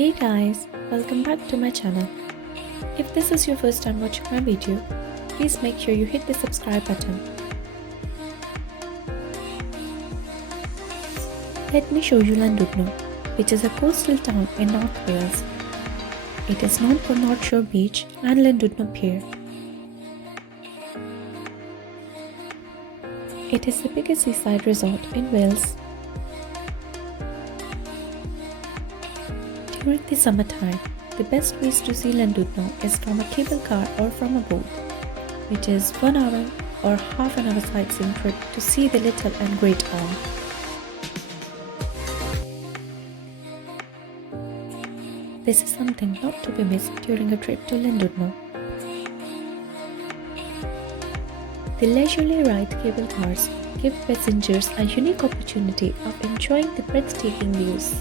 Hey guys, welcome back to my channel. If this is your first time watching my video, please make sure you hit the subscribe button. Let me show you Llandudno, which is a coastal town in North Wales. It is known for North Shore Beach and Llandudno Pier. It is the biggest seaside resort in Wales. During the summertime, the best ways to see Llandudno is from a cable car or from a boat, which is 1 hour or half an hour sightseeing trip to see the Little and Great Orme. This is something not to be missed during a trip to Llandudno. The leisurely ride cable cars give passengers a unique opportunity of enjoying the breathtaking views.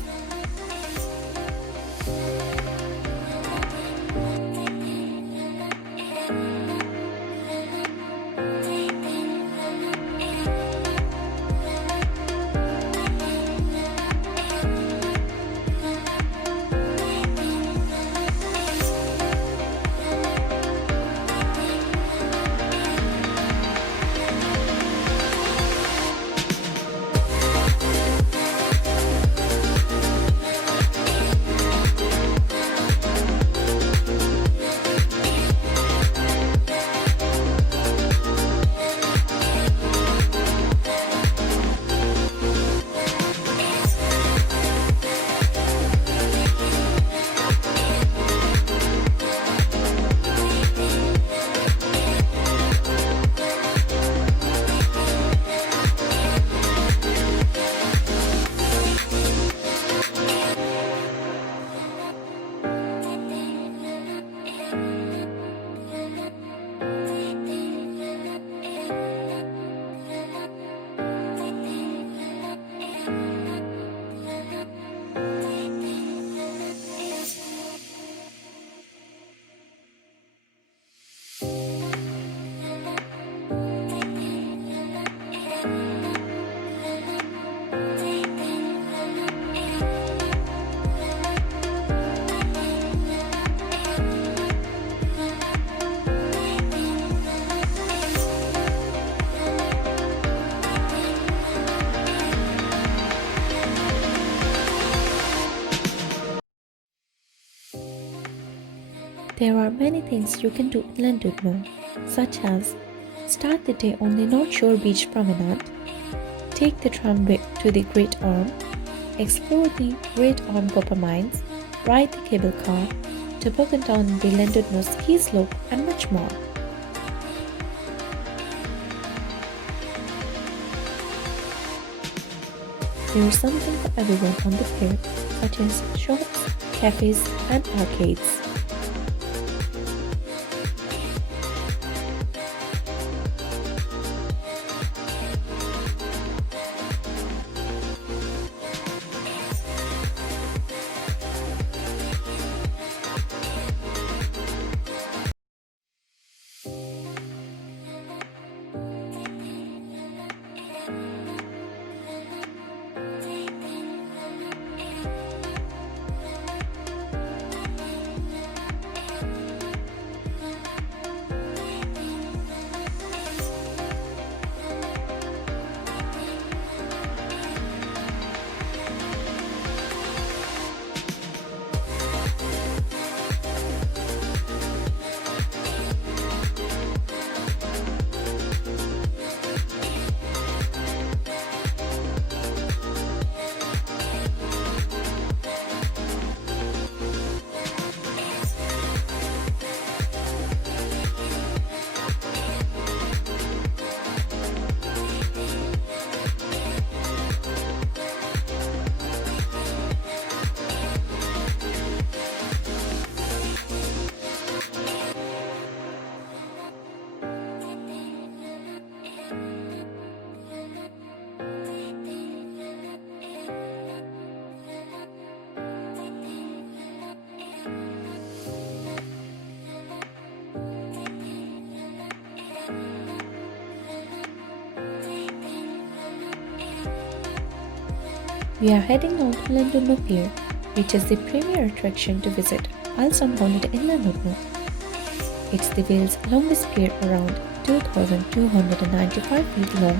There are many things you can do in Llandudno, such as start the day on the North Shore Beach promenade, take the tramway to the Great Orme, explore the Great Orme copper mines, ride the cable car, toboggan down the Llandudno Ski Slope, and much more. There is something for everyone on the pier, such as shops, cafes, and arcades. We are heading down to Llandudno Pier, which is the premier attraction to visit whilst on holiday in Llandudno. It's the Wales' longest pier, around 2,295 feet long,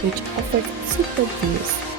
which offers superb views.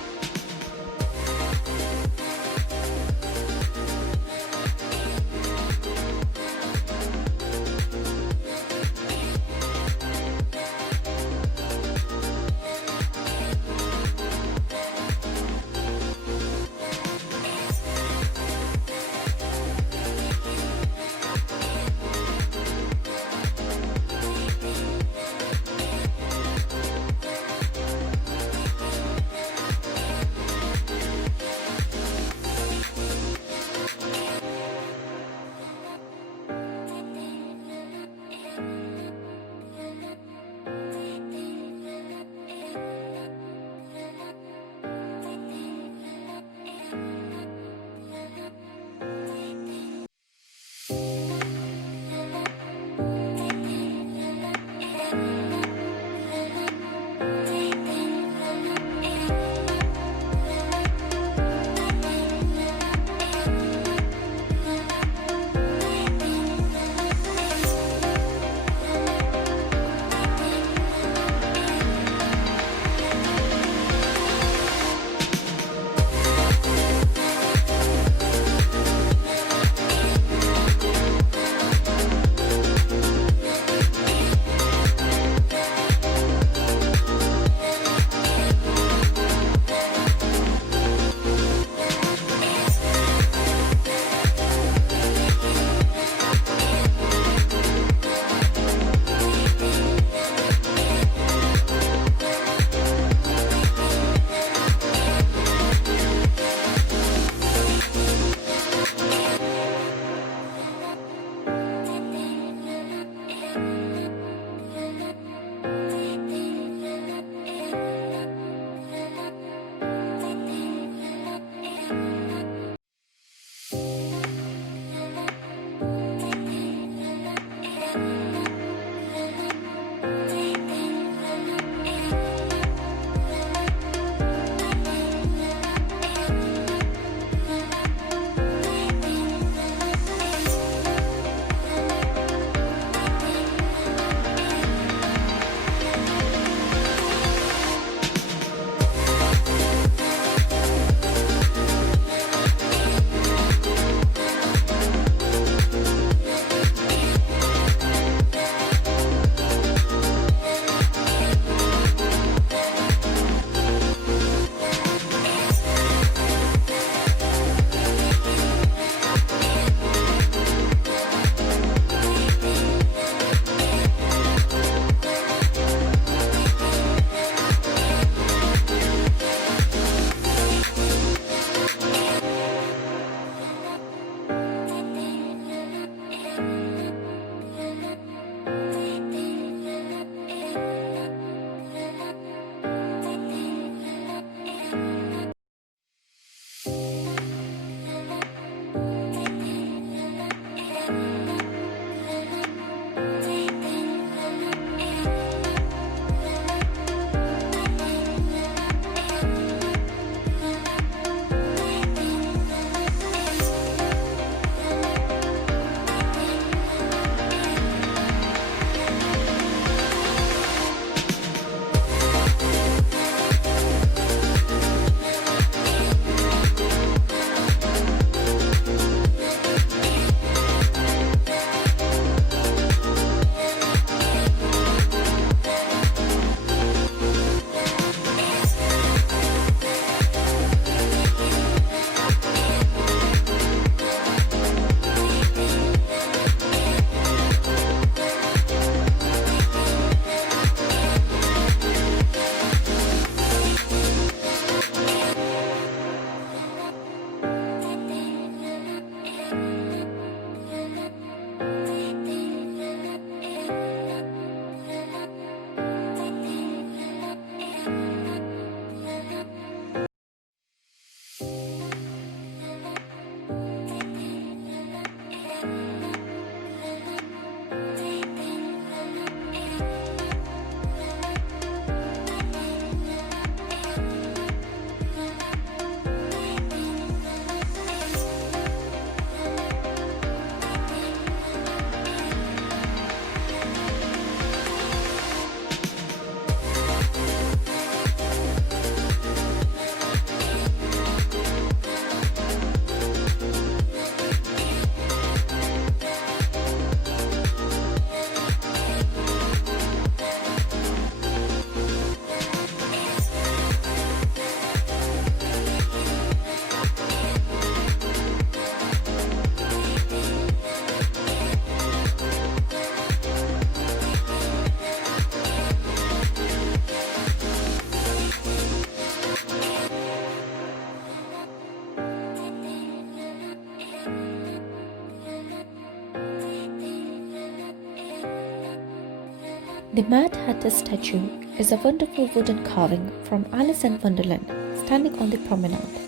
The Mad Hatter statue is a wonderful wooden carving from Alice in Wonderland standing on the promenade.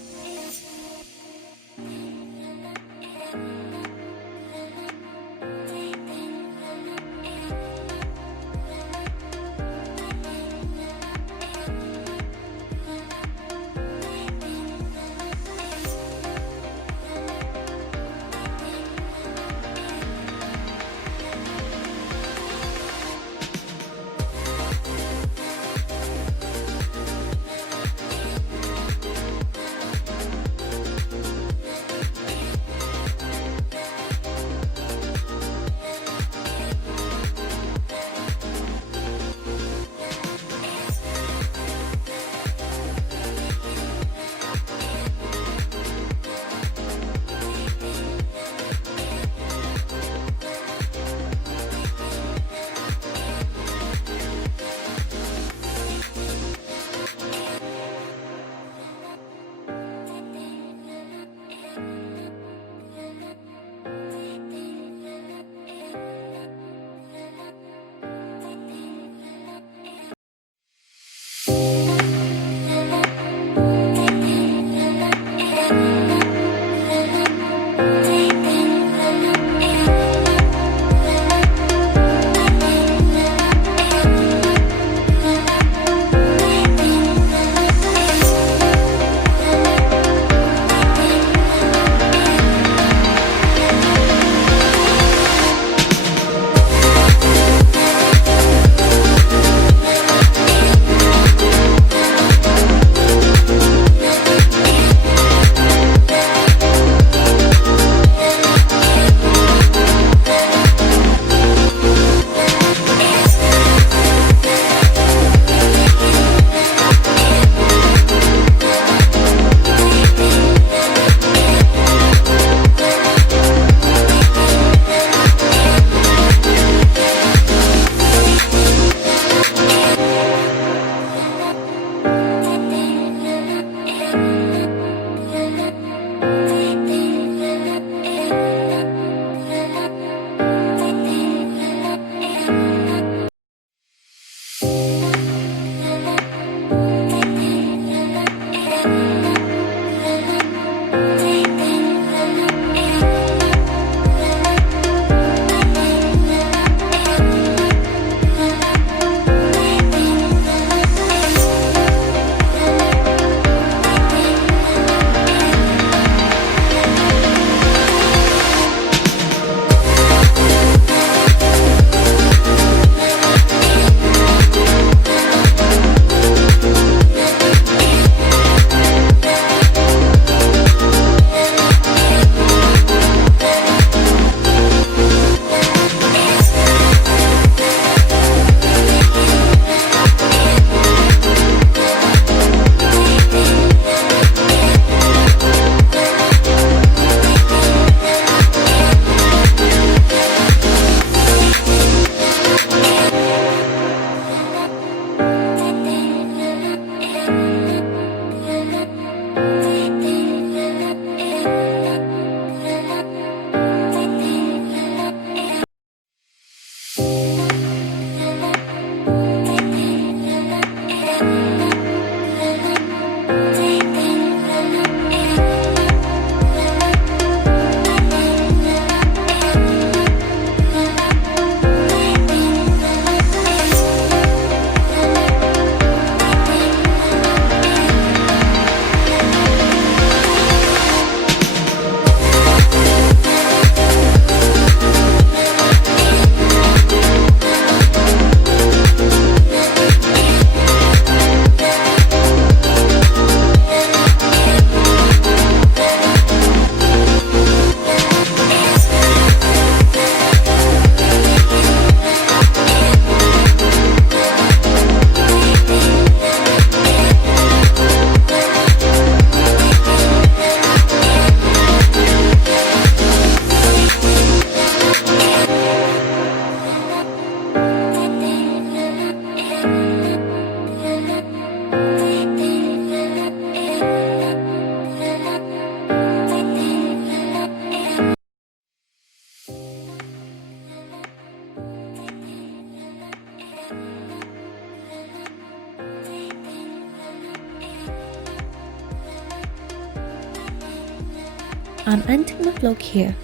I'm ending my vlog here.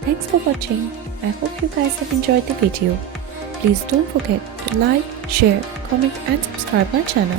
Thanks for watching. I hope you guys have enjoyed the video. Please don't forget to like, share, comment and subscribe my channel.